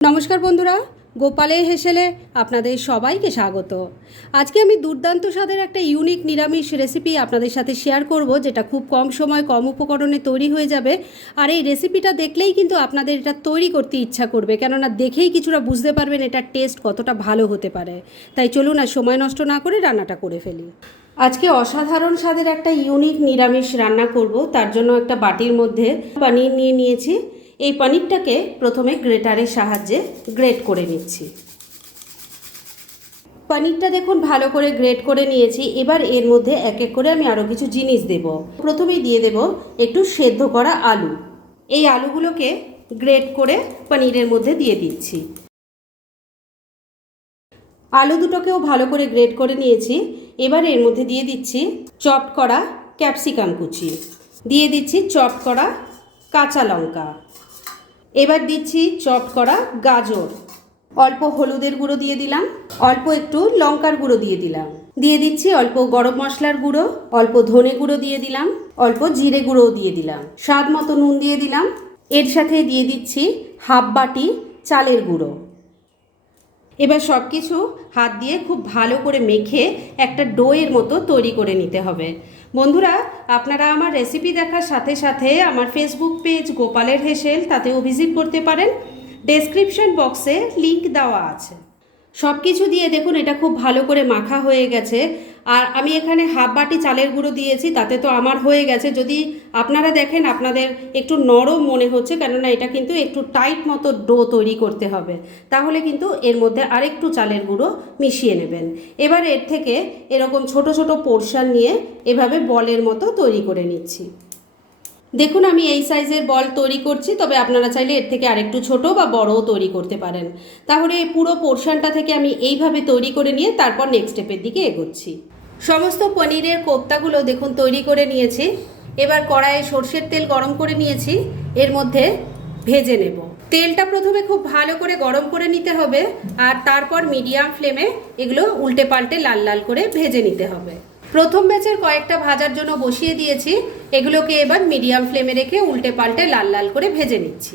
নমস্কার বন্ধুরা গোপালের হেসেলে আপনাদের সবাইকে স্বাগত। আজকে আমি দুর্দান্ত স্বাদের একটা ইউনিক নিরামিষ রেসিপি আপনাদের সাথে শেয়ার করব, যেটা খুব কম সময় কম উপকরণে তৈরি হয়ে যাবে। আর এই রেসিপিটা দেখলেই কিন্তু আপনাদের এটা তৈরি করতে ইচ্ছা করবে, কেননা দেখেই কিছুটা বুঝতে পারবেন এটার টেস্ট কতটা ভালো হতে পারে। তাই চলুন আর সময় নষ্ট না করে রান্নাটা করে ফেলি। আজকে অসাধারণ স্বাদের একটা ইউনিক নিরামিষ রান্না করব, তার জন্য একটা বাটির মধ্যে পনির নিয়ে নিয়েছি। এই পনিরটাকে প্রথমে গ্রেটারের সাহায্যে গ্রেট করে নিচ্ছি। পনিরটা দেখুন, ভালো করে গ্রেট করে নিয়েছি। এবার এর মধ্যে এক এক করে আমি আরও কিছু জিনিস দেব। প্রথমেই দিয়ে দেব একটু সেদ্ধ করা আলু। এই আলুগুলোকে গ্রেট করে পনিরের মধ্যে দিয়ে দিচ্ছি। আলু দুটোকেও ভালো করে গ্রেট করে নিয়েছি। এবার এর মধ্যে দিয়ে দিচ্ছি চপ করা ক্যাপসিকাম কুচি। দিয়ে দিচ্ছি চপ করা কাঁচা লঙ্কা। এবার দিচ্ছি চপ করা গাজর। অল্প হলুদের গুঁড়ো দিয়ে দিলাম, অল্প একটু লঙ্কার গুঁড়ো দিয়ে দিলাম। দিয়ে দিচ্ছি অল্প গরম মশলার গুঁড়ো, অল্প ধনে গুঁড়ো দিয়ে দিলাম, অল্প জিরে গুঁড়োও দিয়ে দিলাম। স্বাদ মতো নুন দিয়ে দিলাম। এর সাথে দিয়ে দিচ্ছি হাফ বাটি চালের গুঁড়ো। এবার সব কিছু হাত দিয়ে খুব ভালো করে মেখে একটা ডোয়ের মতো তৈরি করে নিতে হবে। বন্ধুরা, আপনারা আমার রেসিপি দেখার সাথে সাথে আমার ফেসবুক পেজ গোপালের হেসেল, তাতেও ভিজিট করতে পারেন। ডেসক্রিপশন বক্সে লিংক দেওয়া আছে। সব কিছু দিয়ে দেখুন, এটা খুব ভালো করে মাখা হয়ে গেছে। আর আমি এখানে হাফ বাটি চালের গুঁড়ো দিয়েছি, তাতে তো আমার হয়ে গেছে। যদি আপনারা দেখেন, আপনাদের একটু নরম মনে হচ্ছে, কেননা এটা কিন্তু একটু টাইট মতো ডো তৈরি করতে হবে। তাহলে কিন্তু এর মধ্যে আরেকটু চালের গুঁড়ো মিশিয়ে নেবেন। এবার এর থেকে এরকম ছোট ছোট পোর্শন নিয়ে এভাবে বলের মতো তৈরি করে নিচ্ছি। দেখুন, আমি এই সাইজের বল তৈরি করছি, তবে আপনারা চাইলে এর থেকে আরেকটু ছোট বা বড়ও তৈরি করতে পারেন। তাহলে পুরো পোর্শনটা থেকে আমি এইভাবে তৈরি করে নিয়ে তারপর নেক্সট স্টেপের দিকে এগোচ্ছি। সমস্ত পনিরের কোপ্তাগুলো দেখুন তৈরি করে নিয়েছি। এবার কড়াইয়ে সর্ষের তেল গরম করে নিয়েছি। এর মধ্যে ভেজে নেব। তেলটা প্রথমে খুব ভালো করে গরম করে নিতে হবে আর তারপর মিডিয়াম ফ্লেমে এগুলো উল্টে পাল্টে লাল লাল করে ভেজে নিতে হবে। প্রথম ব্যাচের কয়েকটা ভাজার জন্য বসিয়ে দিয়েছি। এগুলোকে এবার মিডিয়াম ফ্লেমে রেখে উল্টে পাল্টে লাল লাল করে ভেজে নিচ্ছি।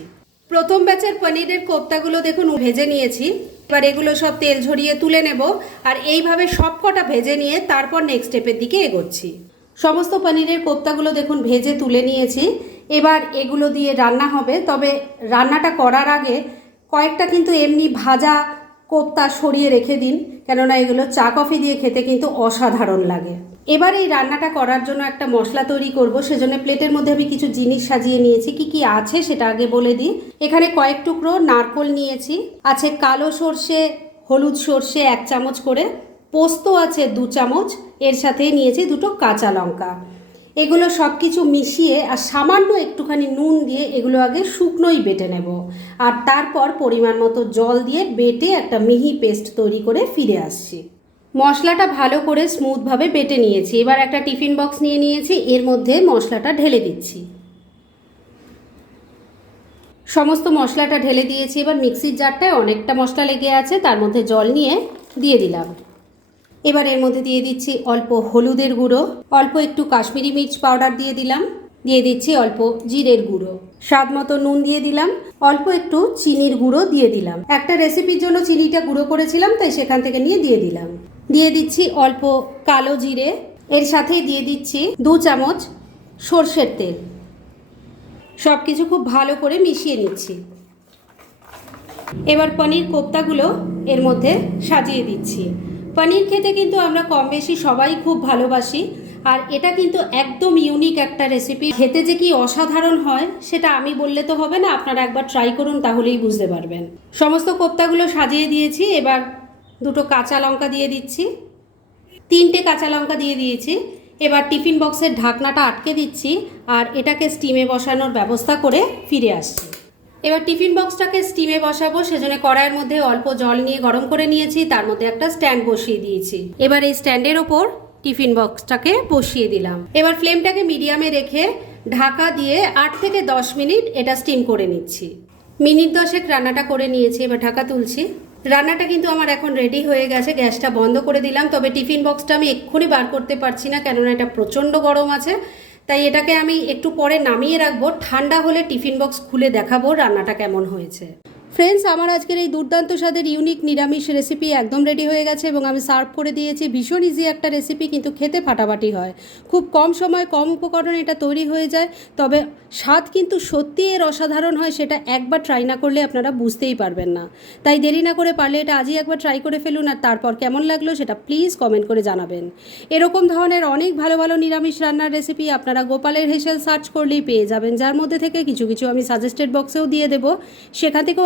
প্রথম ব্যাচের পনিরের কোপ্তাগুলো দেখুন ভেজে নিয়েছি। এবার এগুলো সব তেল ঝরিয়ে তুলে নেব আর এইভাবে সব কটা ভেজে নিয়ে তারপর নেক্সট স্টেপের দিকে এগোচ্ছি। সমস্ত পনিরের কোপ্তাগুলো দেখুন ভেজে তুলে নিয়েছি। এবার এগুলো দিয়ে রান্না হবে, তবে রান্নাটা করার আগে কয়েকটা কিন্তু এমনি ভাজা কোপ্তা সরিয়ে রেখে দিন, কেননা এগুলো চা কফি দিয়ে খেতে কিন্তু অসাধারণ লাগে। এবার এই রান্নাটা করার জন্য একটা মশলা তৈরি করব, সেজন্য প্লেটের মধ্যে আমি কিছু জিনিস সাজিয়ে নিয়েছি। কি কি আছে সেটা আগে বলে দিই। এখানে কয়েক টুকরো নারকোল নিয়েছি, আছে কালো সর্ষে, হলুদ সর্ষে এক চামচ করে, পোস্ত আছে দু চামচ, এর সাথে নিয়েছি দুটো কাঁচা লঙ্কা। এগুলো সব কিছু মিশিয়ে আর সামান্য একটুখানি নুন দিয়ে এগুলো আগে শুকনোই বেটে নেব। আর তারপর পরিমাণ মতো জল দিয়ে বেটে একটা মিহি পেস্ট তৈরি করে ফিরে আসছি। মশলাটা ভালো করে স্মুথভাবে বেটে নিয়েছি। এবার একটা টিফিন বক্স নিয়ে নিয়েছি, এর মধ্যে মশলাটা ঢেলে দিচ্ছি। সমস্ত মশলাটা ঢেলে দিয়েছি, এবার মিক্সির জারটায় অনেকটা মশলা লেগে আছে, তার মধ্যে জল নিয়ে দিয়ে দিলাম। এবার এর মধ্যে দিয়ে দিচ্ছি অল্প হলুদের গুঁড়ো, অল্প একটু কাশ্মীরি মির্চ পাউডার দিয়ে দিলাম, দিয়ে দিচ্ছি অল্প জিরের গুঁড়ো। স্বাদ মতো নুন দিয়ে দিলাম, অল্প একটু চিনির গুঁড়ো দিয়ে দিলাম। একটা রেসিপির জন্য চিনিটা গুঁড়ো করেছিলাম, তাই সেখান থেকে নিয়ে দিয়ে দিলাম। দিয়ে দিচ্ছি অল্প কালো জিরে। এর সাথেই দিয়ে দিচ্ছি দু চামচ সর্ষের তেল। সব কিছু খুব ভালো করে মিশিয়ে নিচ্ছি। এবার পনির কোপ্তাগুলো এর মধ্যে সাজিয়ে দিচ্ছি। পনির খেতে কিন্তু আমরা কম বেশি সবাই খুব ভালোবাসি, আর এটা কিন্তু একদম ইউনিক একটা রেসিপি খেতে যে কি অসাধারণ হয়, সেটা আমি বললে তো হবে না, আপনারা একবার ট্রাই করুন, তাহলেই বুঝতে পারবেন। সমস্ত কোপ্তাগুলো সাজিয়ে দিয়েছি, এবার দুটো কাঁচা লঙ্কা দিয়ে দিচ্ছি। তিনটে কাঁচা লঙ্কা দিয়ে দিয়েছি। এবার টিফিন বক্সের ঢাকনাটা আটকে দিচ্ছি আর এটাকে স্টিমে বসানোর ব্যবস্থা করে ফিরে আসছি। এবার টিফিন বক্সটাকে স্টিমে বসাবো, সেজন্য কড়াইয়ের মধ্যে অল্প জল নিয়ে গরম করে নিয়েছি, তার মধ্যে একটা স্ট্যান্ড বসিয়ে দিয়েছি। এবার এই স্ট্যান্ডের ওপর টিফিন বক্সটাকে বসিয়ে দিলাম। এবার ফ্লেমটাকে মিডিয়ামে রেখে ঢাকা দিয়ে আট থেকে দশ মিনিট এটা স্টিম করে নিচ্ছি। মিনিট দশেক রান্নাটা করে নিয়েছি, এবার ঢাকা তুলছি। রান্নাটা কিন্তু আমার এখন রেডি হয়ে গেছে, গ্যাসটা বন্ধ করে দিলাম। তবে টিফিন বক্সটা আমি এক্ষুনি বার করতে পারছি না, কেননা এটা প্রচণ্ড গরম আছে। তাই এটাকে আমি একটু পরে নামিয়ে রাখব। ঠান্ডা হলে টিফিন বক্স খুলে দেখাবো রান্নাটা কেমন হয়েছে। ফ্রেন্ডস আমার আজকের এই দুর্দান্ত স্বাদের ইউনিক নিরামিষ রেসিপি একদম রেডি হয়ে গেছে এবং আমি সার্ভ করে দিয়েছি। ভীষণ ইজি একটা রেসিপি কিন্তু খেতে ফাটাফাটি হয়। খুব কম সময়, কম উপকরণে এটা তৈরি হয়ে যায়। তবে স্বাদ কিন্তু সত্যি এর অসাধারণ হয়, সেটা একবার ট্রাই না করলে আপনারা বুঝতেই পারবেন না। তাই দেরি না করে পারলে এটা আজই একবার ট্রাই করে ফেলুন, আর তারপর কেমন লাগল সেটা প্লিজ কমেন্ট করে জানাবেন। এরকম ধরনের অনেক ভালো ভালো নিরামিষ রান্নার রেসিপি আপনারা গোপালের হেসেল সার্চ করলেই পেয়ে যাবেন, যার মধ্যে থেকে কিছু কিছু আমি সাজেস্টেড বক্সেও দিয়ে দেবো। সেখান থেকেও